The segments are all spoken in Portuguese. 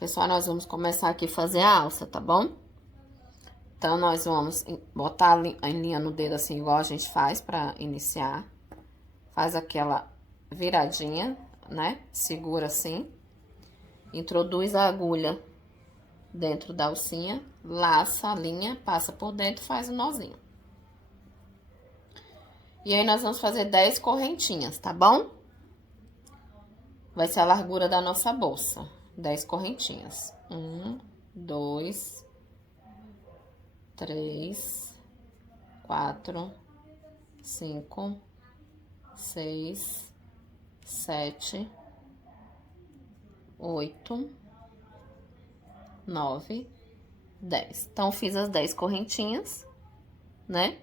Pessoal, nós vamos começar aqui a fazer a alça, tá bom? Então, nós vamos botar a linha no dedo assim, igual a gente faz pra iniciar. Faz aquela viradinha, né? Segura assim. Introduz a agulha dentro da alcinha, laça a linha, passa por dentro e faz o nozinho. E aí, nós vamos fazer 10 correntinhas, tá bom? Vai ser a largura da nossa bolsa. 10 correntinhas. 1, 2, 3, 4, 5, 6, 7, 8, 9, 10. Então, fiz as 10 correntinhas, né?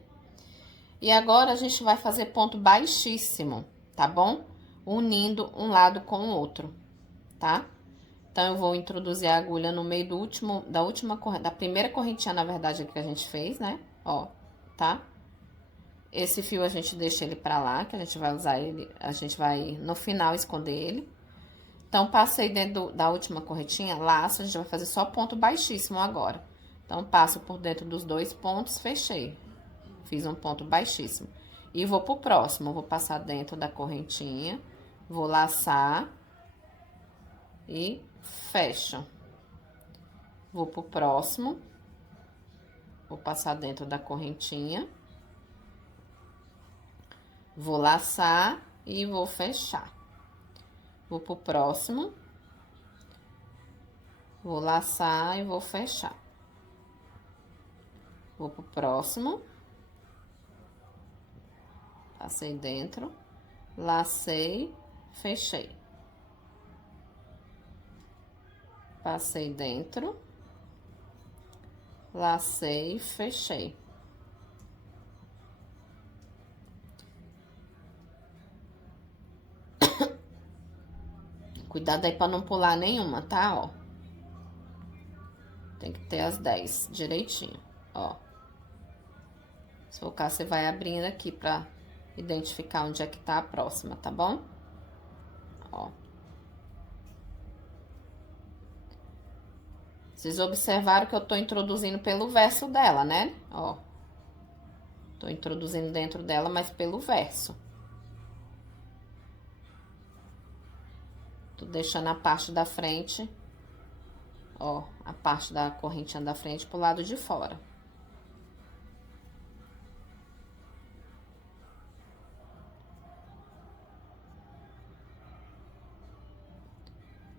E agora, a gente vai fazer ponto baixíssimo, tá bom? Unindo um lado com o outro, tá? Então, eu vou introduzir a agulha no meio da primeira correntinha, na verdade, que a gente fez, né? Ó, tá? Esse fio a gente deixa ele pra lá, que a gente vai usar ele, a gente vai no final esconder ele. Então, passei dentro da última correntinha, laço, a gente vai fazer só ponto baixíssimo agora. Então, passo por dentro dos 2 pontos, fechei. Fiz um ponto baixíssimo. E vou pro próximo, vou passar dentro da correntinha, vou laçar e fecho. Vou pro próximo, vou passar dentro da correntinha, vou laçar e vou fechar. Vou pro próximo, vou laçar e vou fechar. Vou pro próximo, passei dentro, lacei, fechei. Passei dentro, lacei, fechei. Cuidado aí pra não pular nenhuma, tá? Ó. Tem que ter as 10 direitinho, ó. Se for o caso, você vai abrindo aqui pra identificar onde é que tá a próxima, tá bom? Ó. Vocês observaram que eu tô introduzindo pelo verso dela, né? Ó. Tô introduzindo dentro dela, mas pelo verso. Tô deixando a parte da frente, ó, a parte da correntinha da frente pro lado de fora.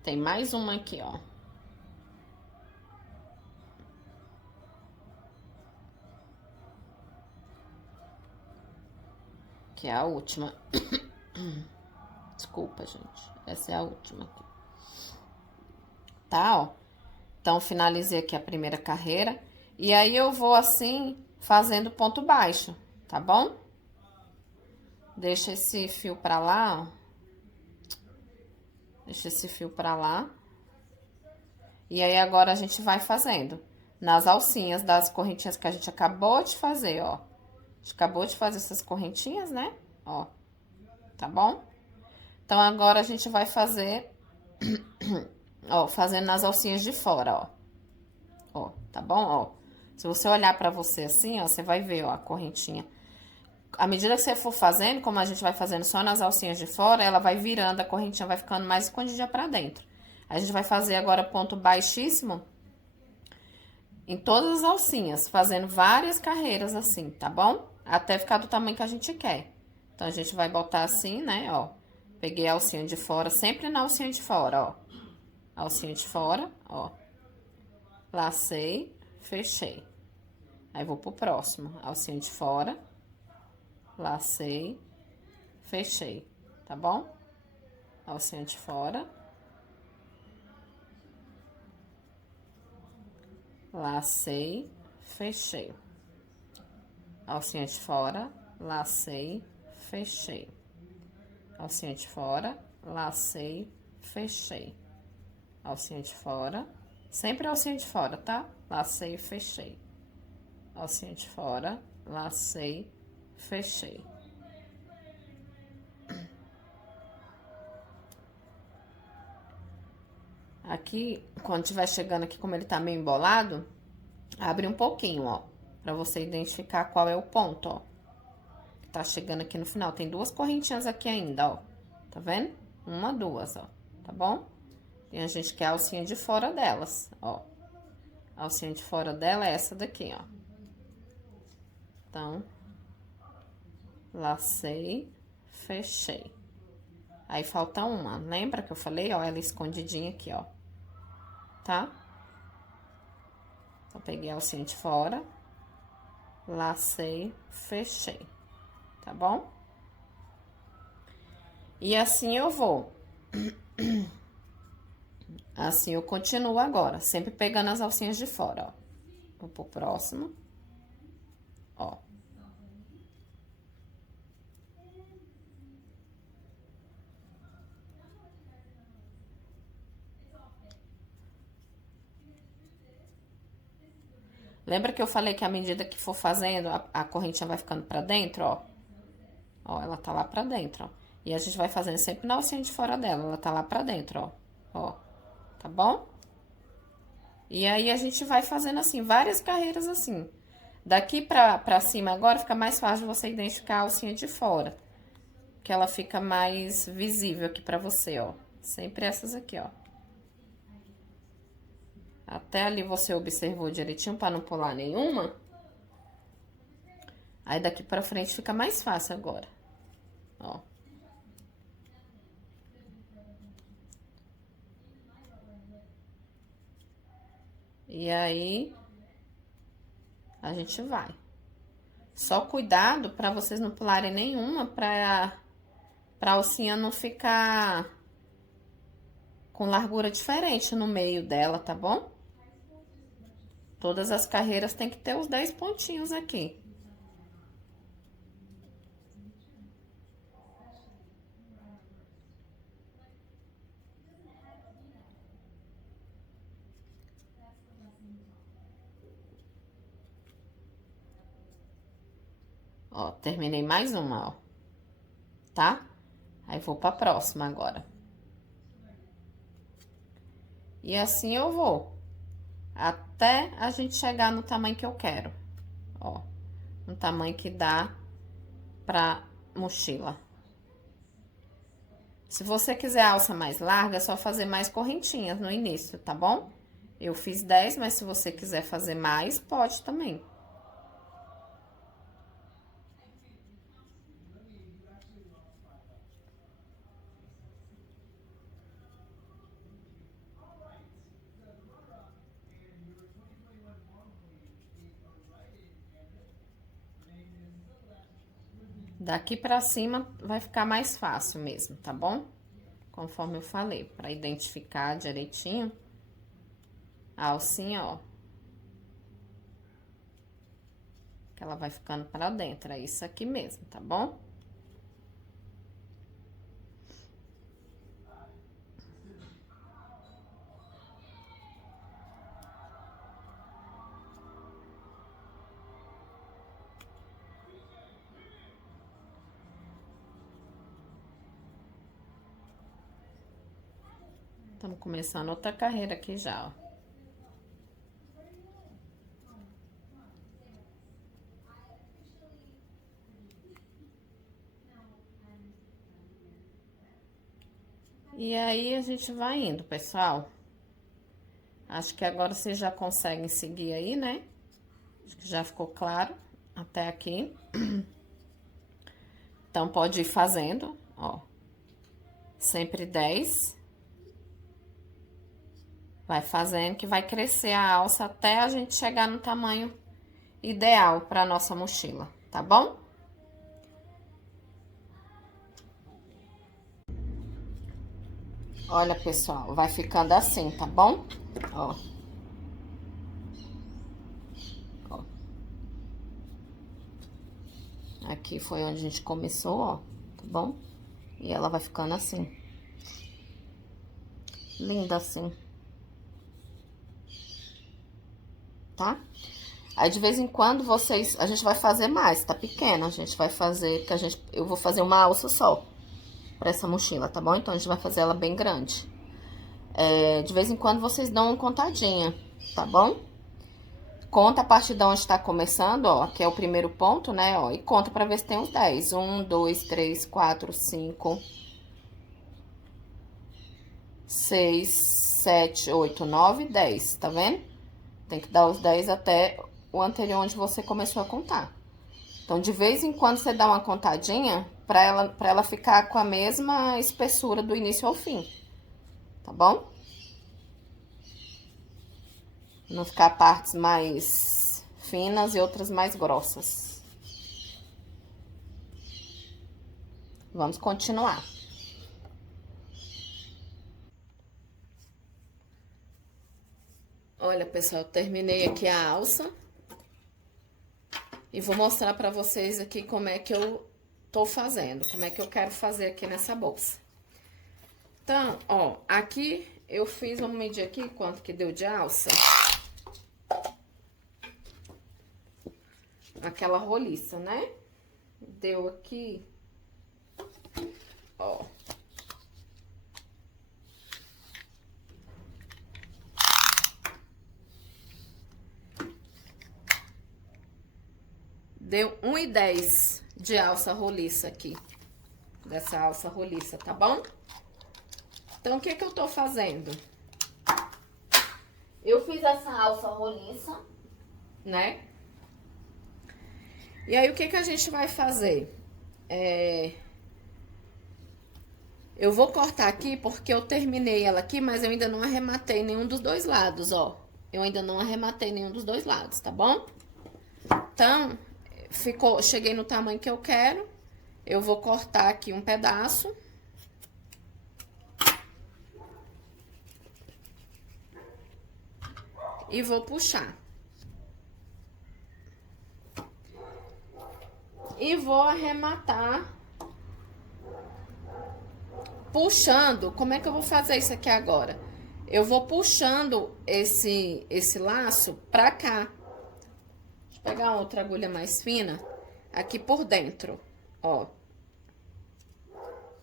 Tem mais uma aqui, ó. Que é a última. Desculpa, gente. Essa é a última aqui. Tá, ó. Então, finalizei aqui a primeira carreira. E aí, eu vou assim, fazendo ponto baixo, tá bom? Deixa esse fio pra lá, ó. Deixa esse fio pra lá. E aí, agora, a gente vai fazendo nas alcinhas das correntinhas que a gente acabou de fazer, ó. A gente acabou de fazer essas correntinhas, né? Ó, tá bom? Então, agora, a gente vai fazer, ó, fazendo nas alcinhas de fora, ó. Ó, tá bom? Ó, se você olhar pra você assim, ó, você vai ver, ó, a correntinha. À medida que você for fazendo, como a gente vai fazendo só nas alcinhas de fora, ela vai virando, a correntinha vai ficando mais escondidinha pra dentro. A gente vai fazer agora ponto baixíssimo em todas as alcinhas, fazendo várias carreiras assim, tá bom? Até ficar do tamanho que a gente quer. Então, a gente vai botar assim, né, ó. Peguei a alcinha de fora, sempre na alcinha de fora, ó. Alcinha de fora, ó. Lacei, fechei. Aí, vou pro próximo. Alcinha de fora, lacei, fechei, tá bom? Alcinha de fora. Lacei, fechei. Alcinha de fora, lacei, fechei. Alcinha de fora, lacei, fechei. Alcinha de fora, sempre alcinha de fora, tá? Lacei e fechei. Alcinha de fora, lacei, fechei. Aqui, quando estiver chegando aqui, como ele tá meio embolado, abre um pouquinho, ó. Pra você identificar qual é o ponto, ó. Que tá chegando aqui no final. Tem duas correntinhas aqui ainda, ó. Tá vendo? Uma, duas, ó. Tá bom? Tem a gente que é a alcinha de fora delas, ó. A alcinha de fora dela é essa daqui, ó. Então, lacei, fechei. Aí, falta uma. Lembra que eu falei, ó, ela escondidinha aqui, ó. Tá? Então, peguei a alcinha de fora, lacei, fechei. Tá bom? E assim eu vou. Assim eu continuo agora, sempre pegando as alcinhas de fora, ó. Vou pro próximo. Ó. Lembra que eu falei que à medida que for fazendo, a correntinha vai ficando pra dentro, ó? Ó, ela tá lá pra dentro, ó. E a gente vai fazendo sempre na alcinha de fora dela, ela tá lá pra dentro, ó. Ó, tá bom? E aí, a gente vai fazendo assim, várias carreiras assim. Daqui pra cima agora, fica mais fácil você identificar a alcinha de fora. Que ela fica mais visível aqui pra você, ó. Sempre essas aqui, ó. Até ali você observou direitinho pra não pular nenhuma. Aí, daqui pra frente fica mais fácil agora. Ó. E aí, a gente vai. Só cuidado pra vocês não pularem nenhuma, pra alcinha não ficar com largura diferente no meio dela, tá bom? Todas as carreiras tem que ter os 10 pontinhos aqui. Ó, terminei mais uma, ó. Tá? Aí, vou pra próxima agora. E assim eu vou. Até a gente chegar no tamanho que eu quero. Ó. No tamanho que dá pra mochila. Se você quiser alça mais larga, é só fazer mais correntinhas no início, tá bom? Eu fiz 10, mas se você quiser fazer mais, pode também. Daqui pra cima vai ficar mais fácil mesmo, tá bom? Conforme eu falei, pra identificar direitinho a alcinha, ó. Que ela vai ficando pra dentro, é isso aqui mesmo, tá bom? Estamos começando outra carreira aqui já, ó. E aí, a gente vai indo, pessoal. Acho que agora vocês já conseguem seguir aí, né? Acho que já ficou claro até aqui. Então, pode ir fazendo, ó. Sempre 10. Vai fazendo que vai crescer a alça até a gente chegar no tamanho ideal para nossa mochila, tá bom? Olha, pessoal, vai ficando assim, tá bom? Ó. Ó. Aqui foi onde a gente começou, ó, tá bom? E ela vai ficando assim. Linda assim. Tá? Aí, de vez em quando, a gente vai fazer mais, tá pequena, a gente vai fazer, porque eu vou fazer uma alça só pra essa mochila, tá bom? Então, a gente vai fazer ela bem grande. De vez em quando vocês dão uma contadinha, tá bom? Conta a partir de onde tá começando, ó, que é o primeiro ponto, né, ó, e conta pra ver se tem os 10. 1, 2, 3, 4, 5, 6, 7, 8, 9, 10, tá vendo? Tem que dar os 10 até o anterior onde você começou a contar. Então, de vez em quando, você dá uma contadinha pra ela ficar com a mesma espessura do início ao fim, tá bom? Não ficar partes mais finas e outras mais grossas. Vamos continuar. Olha, pessoal, terminei aqui a alça. E vou mostrar pra vocês aqui como é que eu tô fazendo, como é que eu quero fazer aqui nessa bolsa. Então, ó, aqui eu fiz, vamos medir aqui quanto que deu de alça. Aquela roliça, né? Deu aqui, ó. Deu 1,10 de alça roliça aqui. Dessa alça roliça, tá bom? Então, o que que eu tô fazendo? Eu fiz essa alça roliça, né? E aí, o que que a gente vai fazer? Eu vou cortar aqui porque eu terminei ela aqui, mas eu ainda não arrematei nenhum dos dois lados, ó. Eu ainda não arrematei nenhum dos dois lados, tá bom? Então, cheguei no tamanho que eu quero. Eu vou cortar aqui um pedaço. E vou puxar. E vou arrematar. Puxando, como é que eu vou fazer isso aqui agora? Eu vou puxando esse laço pra cá. Deixa eu pegar outra agulha mais fina. Aqui por dentro, ó.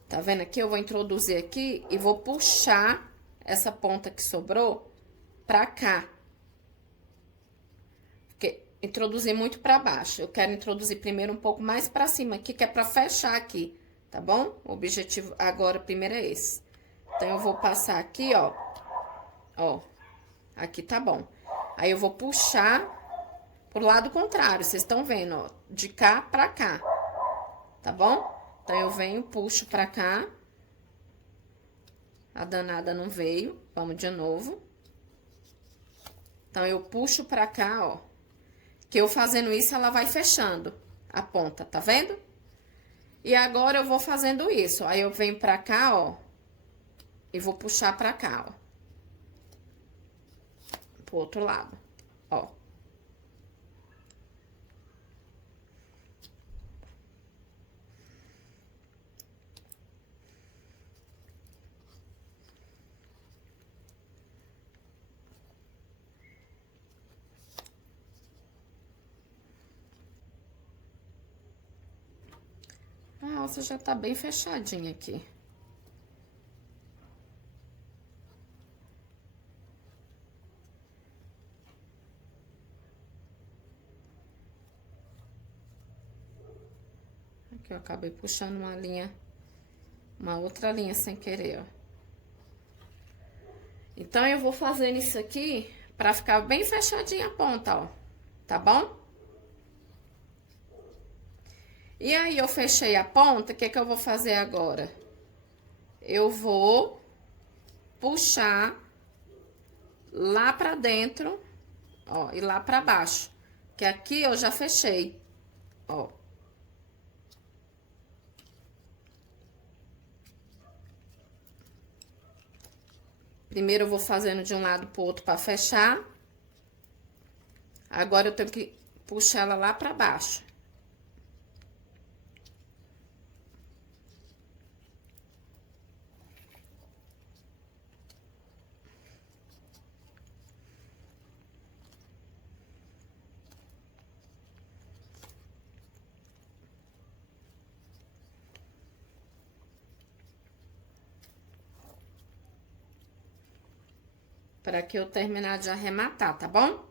Tá vendo aqui? Eu vou introduzir aqui e vou puxar essa ponta que sobrou pra cá. Porque introduzir muito pra baixo. Eu quero introduzir primeiro um pouco mais pra cima aqui, que é pra fechar aqui, tá bom? O objetivo agora primeiro é esse. Então, eu vou passar aqui, ó. Ó, aqui tá bom. Aí, eu vou puxar pro lado contrário, vocês estão vendo, ó. De cá pra cá, tá bom? Então, eu venho, puxo pra cá. A danada não veio, vamos de novo. Então, eu puxo pra cá, ó. Que eu fazendo isso, ela vai fechando a ponta, tá vendo? E agora, eu vou fazendo isso. Aí, eu venho pra cá, ó. E vou puxar pra cá, ó. Pro outro lado, ó. A alça já tá bem fechadinha aqui. Aqui eu acabei puxando uma outra linha sem querer, ó. Então, eu vou fazendo isso aqui pra ficar bem fechadinha a ponta, ó. Tá bom? E aí, eu fechei a ponta, o que que eu vou fazer agora? Eu vou puxar lá pra dentro, ó, e lá pra baixo. Que aqui eu já fechei, ó. Primeiro, eu vou fazendo de um lado pro outro pra fechar. Agora, eu tenho que puxar ela lá pra baixo. Para que eu terminar de arrematar, tá bom?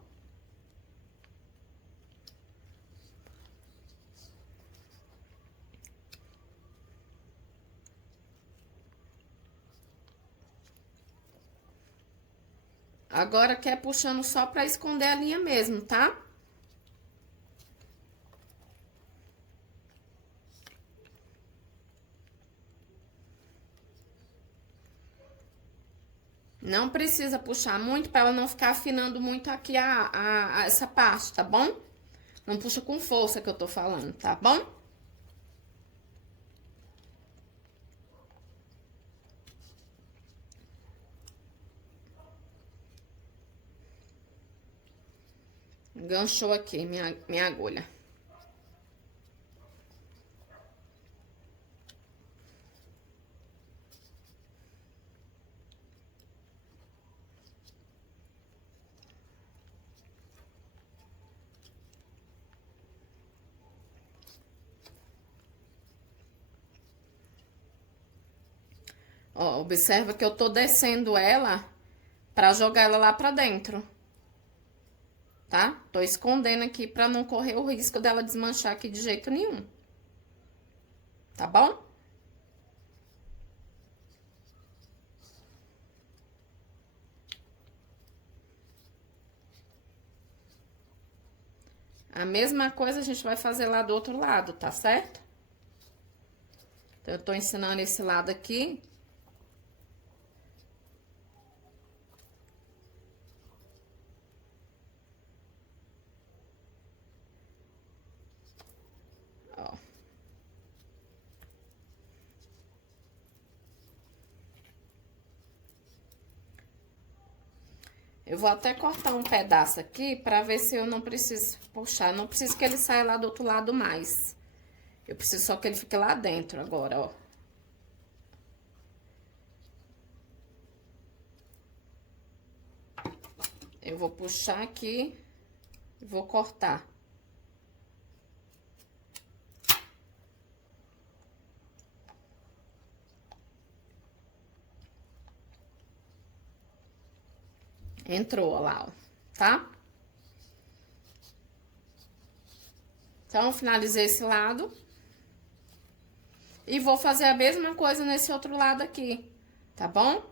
Agora, quer puxando só pra esconder a linha mesmo, tá? Não precisa puxar muito pra ela não ficar afinando muito aqui essa parte, tá bom? Não puxa com força que eu tô falando, tá bom? Enganchou aqui minha agulha. Ó, observa que eu tô descendo ela pra jogar ela lá pra dentro. Tá? Tô escondendo aqui pra não correr o risco dela desmanchar aqui de jeito nenhum. Tá bom? A mesma coisa a gente vai fazer lá do outro lado, tá certo? Então, eu tô ensinando esse lado aqui. Ó. Eu vou até cortar um pedaço aqui pra ver se eu não preciso puxar. Não preciso que ele saia lá do outro lado mais. Eu preciso só que ele fique lá dentro agora, ó. Eu vou puxar aqui e vou cortar. Entrou, ó lá, ó, tá? Então, finalizei esse lado. E vou fazer a mesma coisa nesse outro lado aqui, tá bom?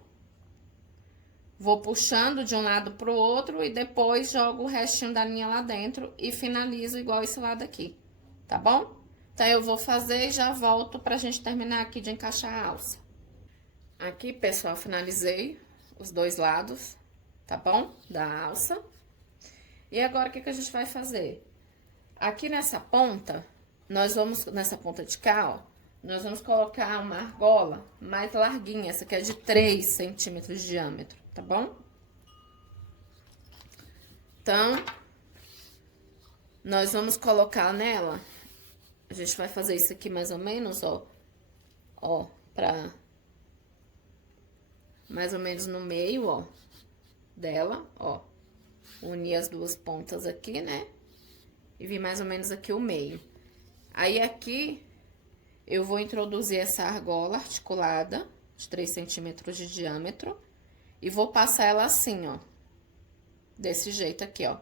Vou puxando de um lado pro outro e depois jogo o restinho da linha lá dentro e finalizo igual esse lado aqui, tá bom? Então, eu vou fazer e já volto pra gente terminar aqui de encaixar a alça. Aqui, pessoal, finalizei os dois lados, tá bom? Da alça. E agora, o que que a gente vai fazer? Aqui nessa ponta, nessa ponta de cá, ó, nós vamos colocar uma argola mais larguinha, essa aqui é de 3 centímetros de diâmetro, tá bom? Então, nós vamos colocar nela, a gente vai fazer isso aqui mais ou menos, ó, pra mais ou menos no meio, ó, dela, ó, unir as duas pontas aqui, né? E vir mais ou menos aqui o meio. Aí, aqui, eu vou introduzir essa argola articulada, de 3 centímetros de diâmetro, e vou passar ela assim, ó, desse jeito aqui, ó.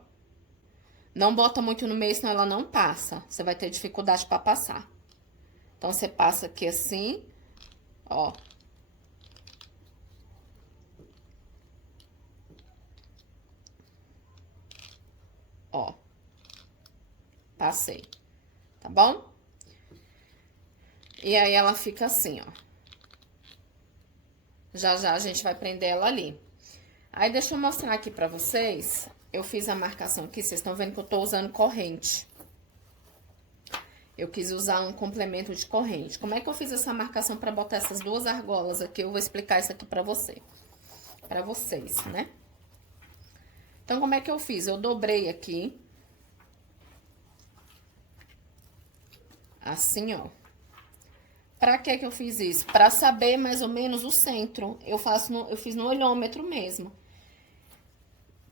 Não bota muito no meio, senão ela não passa, você vai ter dificuldade pra passar. Então, você passa aqui assim, ó. Ó. Passei, tá bom? E aí, ela fica assim, ó. Já já a gente vai prender ela ali. Aí, deixa eu mostrar aqui pra vocês. Eu fiz a marcação aqui, vocês estão vendo que eu tô usando corrente. Eu quis usar um complemento de corrente. Como é que eu fiz essa marcação pra botar essas duas argolas aqui? Eu vou explicar isso aqui pra você. Pra vocês, né? Então, como é que eu fiz? Eu dobrei aqui. Assim, ó. Pra que que eu fiz isso? Pra saber mais ou menos o centro. Eu fiz no olhômetro mesmo.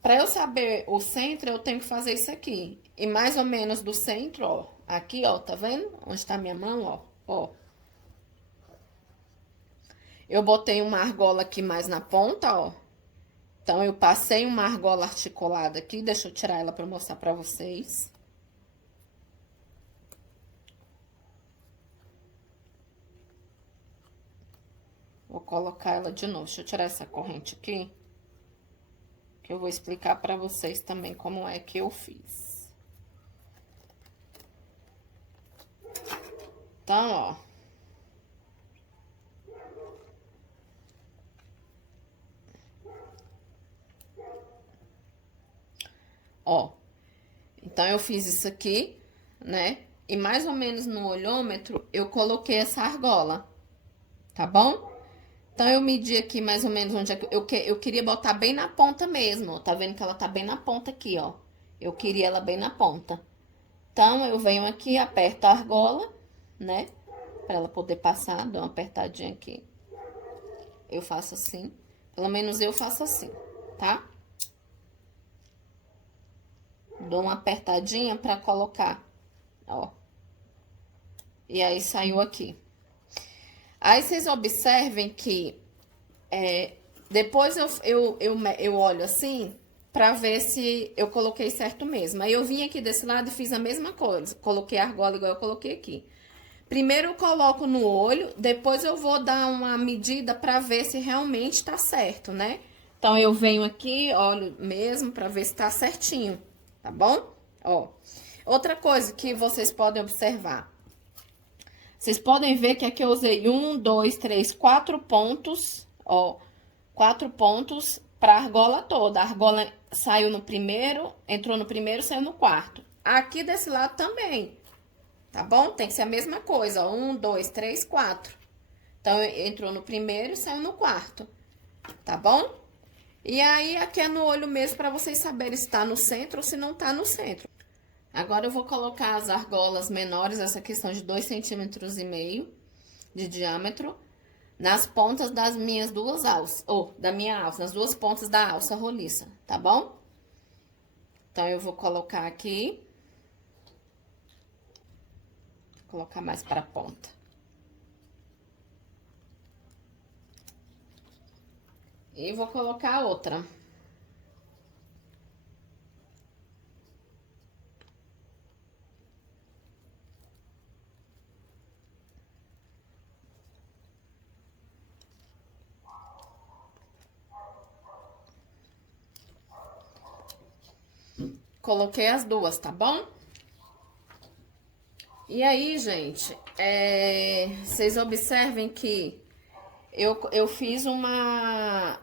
Pra eu saber o centro, eu tenho que fazer isso aqui. E mais ou menos do centro, ó. Aqui, ó, tá vendo? Onde tá minha mão, ó. Ó. Eu botei uma argola aqui mais na ponta, ó. Então, eu passei uma argola articulada aqui, deixa eu tirar ela pra mostrar pra vocês. Vou colocar ela de novo. Deixa eu tirar essa corrente aqui. Que eu vou explicar pra vocês também como é que eu fiz. Então, ó. Ó. Então, eu fiz isso aqui, né? E mais ou menos no olhômetro, eu coloquei essa argola. Tá bom? Então, eu medi aqui mais ou menos onde é que eu queria botar bem na ponta mesmo, ó. Tá vendo que ela tá bem na ponta aqui, ó. Eu queria ela bem na ponta. Então, eu venho aqui, aperto a argola, né? Pra ela poder passar, dou uma apertadinha aqui. Eu faço assim. Pelo menos eu faço assim, tá? Dou uma apertadinha pra colocar, ó. E aí, saiu aqui. Aí, vocês observem que depois eu olho assim pra ver se eu coloquei certo mesmo. Aí, eu vim aqui desse lado e fiz a mesma coisa. Coloquei a argola igual eu coloquei aqui. Primeiro eu coloco no olho, depois eu vou dar uma medida pra ver se realmente tá certo, né? Então, eu venho aqui, olho mesmo pra ver se tá certinho, tá bom? Ó, outra coisa que vocês podem observar. Vocês podem ver que aqui eu usei 1, 2, 3, 4 pontos, ó. 4 pontos pra argola toda. A argola saiu no primeiro, entrou no primeiro, saiu no quarto. Aqui desse lado também, tá bom? Tem que ser a mesma coisa, ó. 1, 2, 3, 4. Então, entrou no primeiro e saiu no quarto, tá bom? E aí, aqui é no olho mesmo pra vocês saberem se tá no centro ou se não tá no centro. Agora, eu vou colocar as argolas menores, essa questão de 2,5 centímetros de diâmetro, nas pontas das minhas duas alças, ou da minha alça, nas duas pontas da alça roliça, tá bom? Então, eu vou colocar aqui. Vou colocar mais pra ponta. E vou colocar outra. Coloquei as duas, tá bom? E aí, gente, vocês observem que eu fiz uma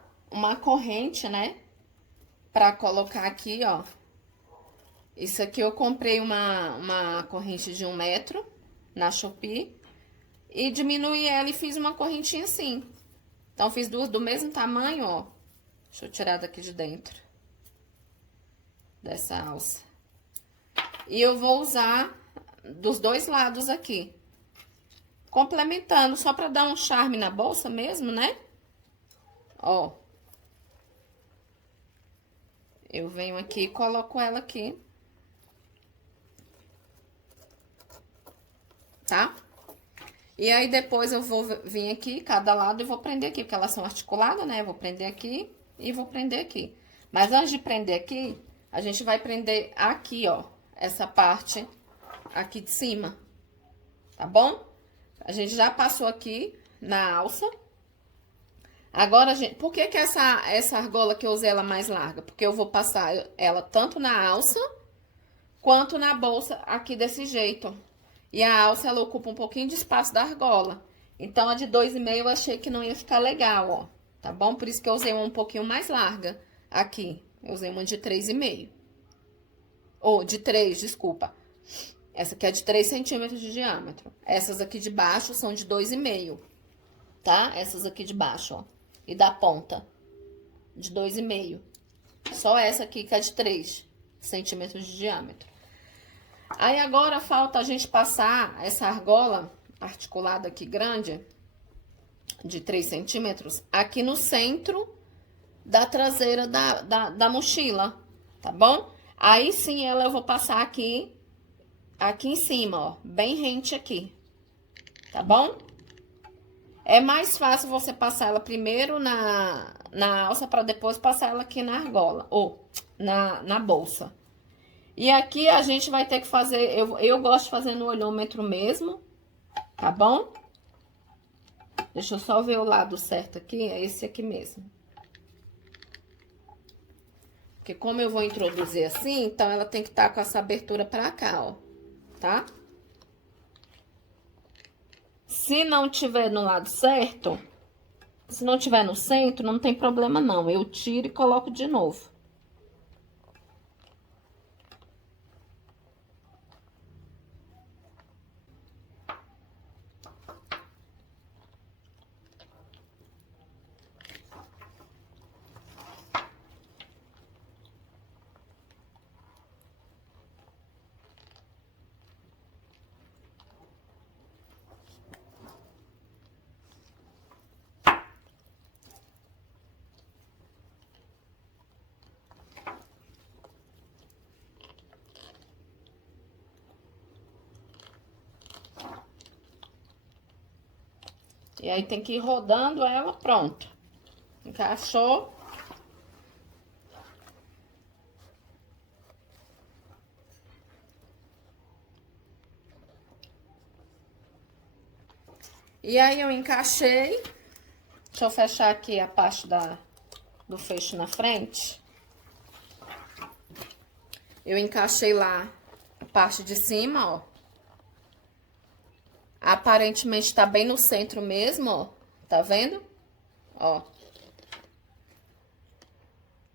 corrente, né? Pra colocar aqui, ó. Isso aqui eu comprei uma corrente de 1 metro na Shopee. E diminuí ela e fiz uma correntinha assim. Então, fiz duas do mesmo tamanho, ó. Deixa eu tirar daqui de dentro. Dessa alça. E eu vou usar dos dois lados aqui. Complementando, só pra dar um charme na bolsa mesmo, né? Ó. Eu venho aqui e coloco ela aqui. Tá? E aí, depois eu vou vir aqui, cada lado, e vou prender aqui, porque elas são articuladas, né? Eu vou prender aqui e vou prender aqui. Mas antes de prender aqui, a gente vai prender aqui, ó, essa parte aqui de cima, tá bom? A gente já passou aqui na alça. Agora, gente, por que que essa argola que eu usei ela mais larga? Porque eu vou passar ela tanto na alça quanto na bolsa aqui desse jeito. E a alça, ela ocupa um pouquinho de espaço da argola. Então, a de 2,5 eu achei que não ia ficar legal, ó. Tá bom? Por isso que eu usei uma um pouquinho mais larga aqui. Eu usei uma de 3,5. Ou, de 3, desculpa. Essa aqui é de 3 centímetros de diâmetro. Essas aqui de baixo são de 2,5, tá? Essas aqui de baixo, ó. E da ponta, de 2,5. Só essa aqui que é de 3 centímetros de diâmetro. Aí, agora, falta a gente passar essa argola articulada aqui grande, de 3 centímetros, aqui no centro da traseira da mochila, tá bom? Aí, sim, eu vou passar aqui em cima, ó, bem rente aqui, tá bom? É mais fácil você passar ela primeiro na alça pra depois passar ela aqui na argola, ou na bolsa. E aqui a gente vai ter que fazer, eu gosto de fazer no olhômetro mesmo, tá bom? Deixa eu só ver o lado certo aqui, é esse aqui mesmo. Porque como eu vou introduzir assim, então ela tem que estar com essa abertura pra cá, ó, tá? Se não tiver no lado certo, se não tiver no centro, não tem problema não. Eu tiro e coloco de novo. E aí tem que ir rodando ela, pronto. Encaixou. E aí eu encaixei. Deixa eu fechar aqui a parte do fecho na frente. Eu encaixei lá a parte de cima, ó. Aparentemente tá bem no centro mesmo, ó. Tá vendo? Ó.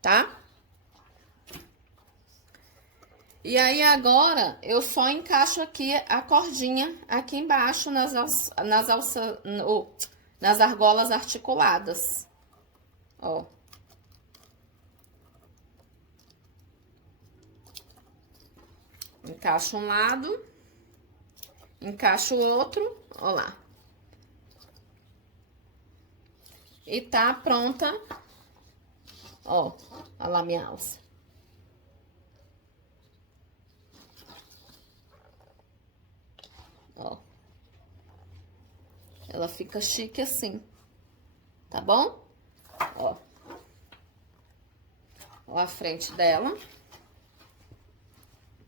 Tá? E aí agora eu só encaixo aqui a cordinha aqui embaixo nas argolas articuladas. Ó. Encaixo um lado, encaixo o outro, ó lá. E tá pronta, ó lá minha alça. Ó. Ela fica chique assim, tá bom? Ó. Ó a frente dela.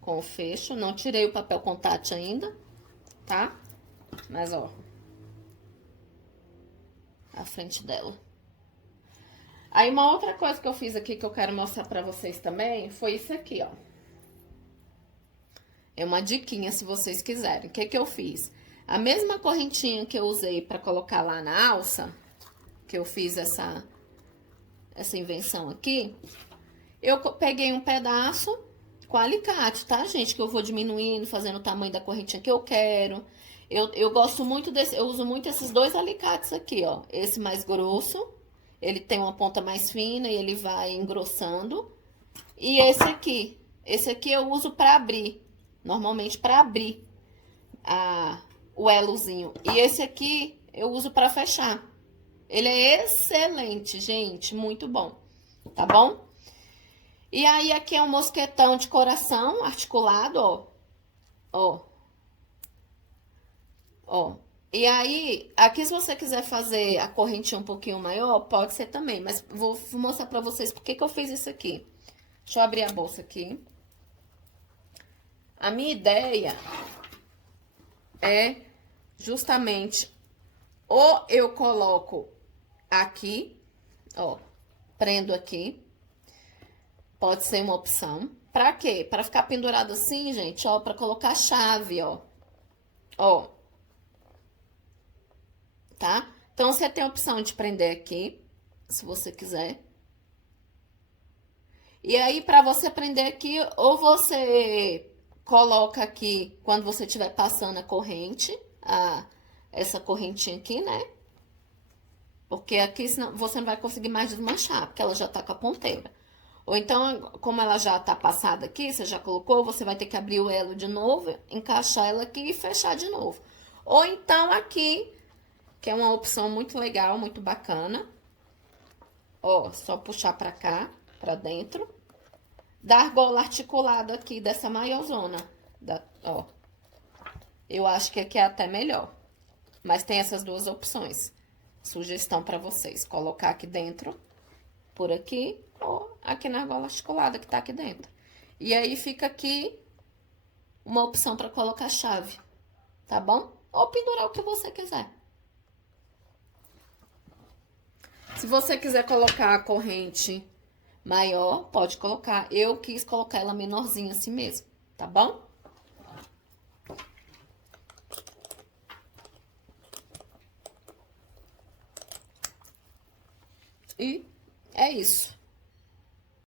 Com o fecho, não tirei o papel contact ainda, tá? Mas, ó. A frente dela. Aí, uma outra coisa que eu fiz aqui que eu quero mostrar pra vocês também foi isso aqui, ó. É uma diquinha se vocês quiserem. O que que eu fiz? A mesma correntinha que eu usei pra colocar lá na alça, que eu fiz essa invenção aqui, eu peguei um pedaço com alicate, tá, gente? Que eu vou diminuindo, fazendo o tamanho da correntinha que eu quero. Eu gosto muito desse, eu uso muito esses dois alicates aqui, ó. Esse mais grosso, ele tem uma ponta mais fina e ele vai engrossando. E esse aqui eu uso pra abrir, normalmente pra abrir o elozinho. E esse aqui eu uso pra fechar. Ele é excelente, gente, muito bom, tá bom? E aí, aqui é um mosquetão de coração articulado, ó. Ó. Ó. E aí, aqui se você quiser fazer a correntinha um pouquinho maior, pode ser também. Mas vou mostrar pra vocês por que que eu fiz isso aqui. Deixa eu abrir a bolsa aqui. A minha ideia é justamente, ou eu coloco aqui, ó, prendo aqui. Pode ser uma opção. Pra quê? Pra ficar pendurado assim, gente, ó, pra colocar a chave, ó. Ó. Tá? Então, você tem a opção de prender aqui, se você quiser. E aí, pra você prender aqui, ou você coloca aqui, quando você estiver passando a corrente, essa correntinha aqui, né? Porque aqui senão, você não vai conseguir mais desmanchar, porque ela já tá com a ponteira. Ou então, como ela já tá passada aqui, você já colocou, você vai ter que abrir o elo de novo, encaixar ela aqui e fechar de novo. Ou então aqui, que é uma opção muito legal, muito bacana. Ó, só puxar pra cá, pra dentro. Da argola articulada aqui, dessa maiorzona. Ó. Eu acho que aqui é até melhor. Mas tem essas duas opções. Sugestão pra vocês. Colocar aqui dentro por aqui ou aqui na argola articulada que tá aqui dentro. E aí fica aqui uma opção para colocar chave, tá bom? Ou pendurar o que você quiser. Se você quiser colocar a corrente maior, pode colocar. Eu quis colocar ela menorzinha assim mesmo, tá bom? E é isso.